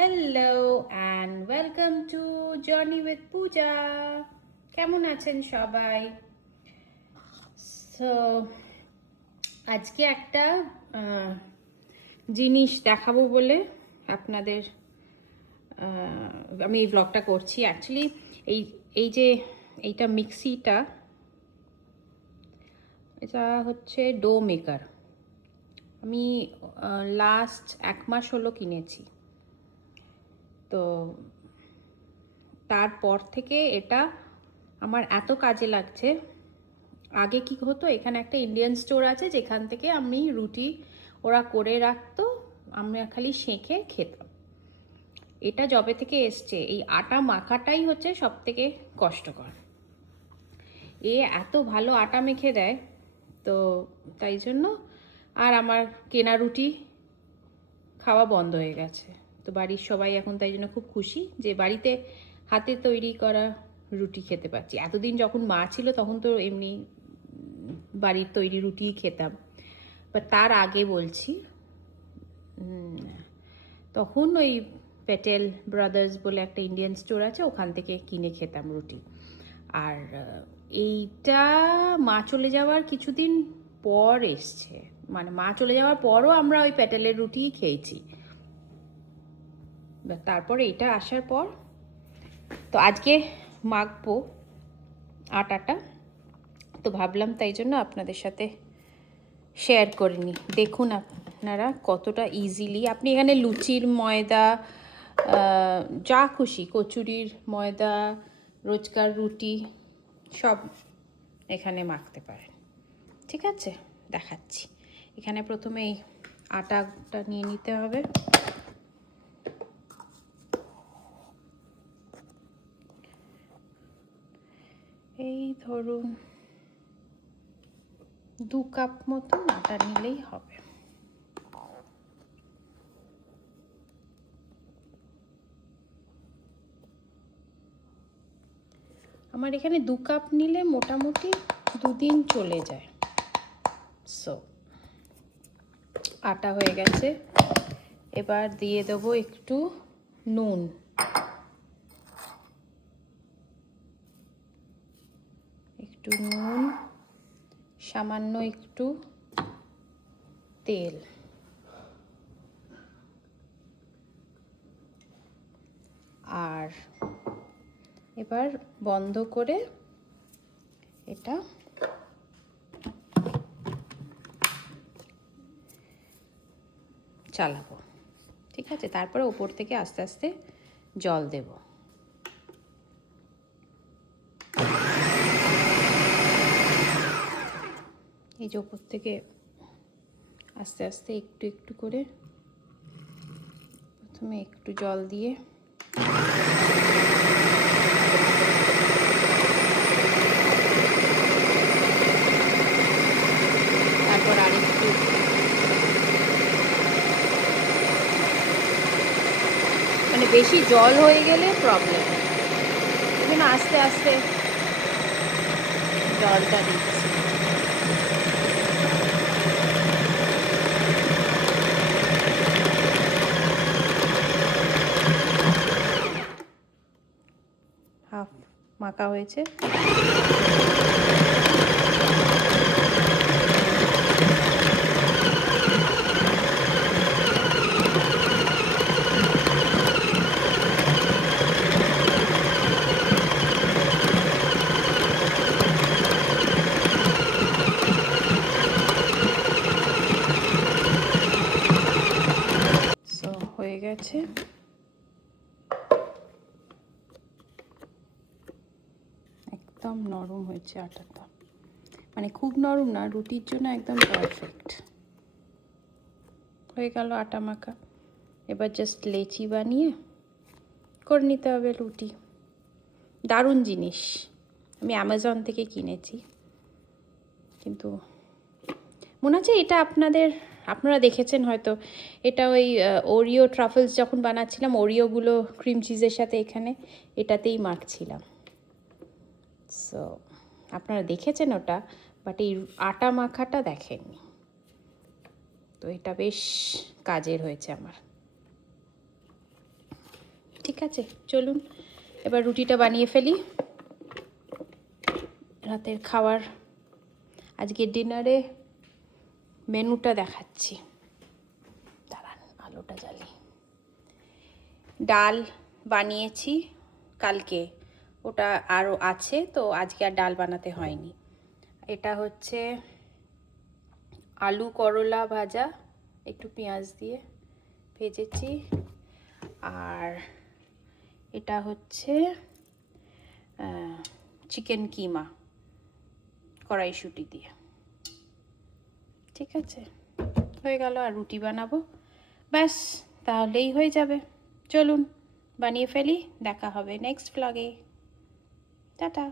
Hello and welcome to journey with Puja. কেমন আছেন সবাই? সো আজকে একটা জিনিস দেখাবো বলে আপনাদের আমি এই ব্লগটা করছি। অ্যাকচুয়ালি এই এই যে এইটা মিক্সিটা, এটা হচ্ছে ডো মেকার। আমি লাস্ট 1 মাস হলো কিনেছি। তো তারপর থেকে এটা আমার এত কাজে লাগছে। আগে কি হতো, এখানে একটা ইন্ডিয়ান স্টোর আছে যেখান থেকে আমি রুটি ওরা করে রাখতো, আমরা খালি সেঁকে খেতাম। এটা যবে থেকে এসছে এই আটা মাখাটাই হচ্ছে সব থেকে কষ্টকর। এ এত ভালো আটা মেখে দেয়, তো তাই জন্য আর আমার কেনা রুটি খাওয়া বন্ধ হয়ে গেছে। তো বাড়ির সবাই এখন তাই জন্য খুব খুশি যে বাড়িতে হাতে তৈরি করা রুটি খেতে পাচ্ছি। এতদিন যখন মা ছিল তখন তো এমনি বাড়ির তৈরি রুটিই খেতাম, বাট তার আগে বলছি, তখন ওই প্যাটেল ব্রাদার্স বলে একটা ইন্ডিয়ান স্টোর আছে, ওখান থেকে কিনে খেতাম রুটি। আর এইটা মা চলে যাওয়ার কিছুদিন পর এসছে, মানে মা চলে যাওয়ার পরও আমরা ওই প্যাটেলের রুটিই খেয়েছি। তারপরে এটা আসার পর তো আজকে মাখবো আটাটা, তো ভাবলাম তাই জন্য আপনাদের সাথে শেয়ার করে নিই। দেখুন আপনারা কতটা ইজিলি আপনি এখানে লুচির ময়দা, যা খুশি, কচুরির ময়দা, রোজকার রুটি সব এখানে মাখতে পারেন। ঠিক আছে, দেখাচ্ছি। এখানে প্রথমে এই আটাটা নিয়ে নিতে হবে। এই ধরুন 2 কাপ মতন আটা নিলেই হবে। আমার এখানে 2 কাপ নিলে মোটামুটি 2 দিন চলে যায়। সো আটা হয়ে গেছে, এবার দিয়ে দেবো একটু নুন, সামান্য একটু তেল, আর এবার বন্ধ করে এটা চালাবো। ঠিক আছে, তারপরে ওপর থেকে আস্তে আস্তে জল দেব। এই যে ওপর থেকে আস্তে আস্তে একটু একটু করে প্রথমে একটু জল দিয়ে তারপর আরেকটু, মানে বেশি জল হয়ে গেলে প্রবলেম, এখানে আস্তে আস্তে জলটা দিচ্ছি। হাফ মাখা হয়েছে। সো হয়ে গেছে। একদম নরম হয়েছে আটাটা, মানে খুব নরম না, রুটির জন্য একদম পারফেক্ট হয়ে গেল আটা মাখা। এবার জাস্ট লেচি বানিয়ে করে নিতে হবে রুটি। দারুণ জিনিস, আমি অ্যামাজন থেকে কিনেছি, কিন্তু মনে হচ্ছে এটা আপনারা দেখেছেন হয়তো। এটা ওই ওরিও ট্রাফলস যখন বানাচ্ছিলাম, ওরিওগুলো ক্রিম চিজের সাথে এখানে এটাতেই মাখছিলাম। সো আপনারা দেখেছেন ওটা, বাট এই আটা মাখাটা দেখেননি। তো এটা বেশ কাজের হয়েছে আমার। ঠিক আছে, চলুন এবার রুটিটা বানিয়ে ফেলি। রাতের খাবার, আজকে ডিনারে মেনুটা দেখাচ্ছি। দাঁড়ান, আলুটা জ্বালি। ডাল বানিয়েছি কালকে, ওটা আরও আছে, তো আজকে আর ডাল বানাতে হয়নি। এটা হচ্ছে আলু করলা ভাজা, একটু পেঁয়াজ দিয়ে ভেজেছি। আর এটা হচ্ছে চিকেন কিমা কড়াইশুঁটি দিয়ে। ঠিক আছে, হয়ে গেল। আর রুটি বানাবো, ব্যাস তাহলেই হয়ে যাবে। চলুন বানিয়ে ফেলি, দেখা হবে নেক্সট ভ্লগে। টাটা।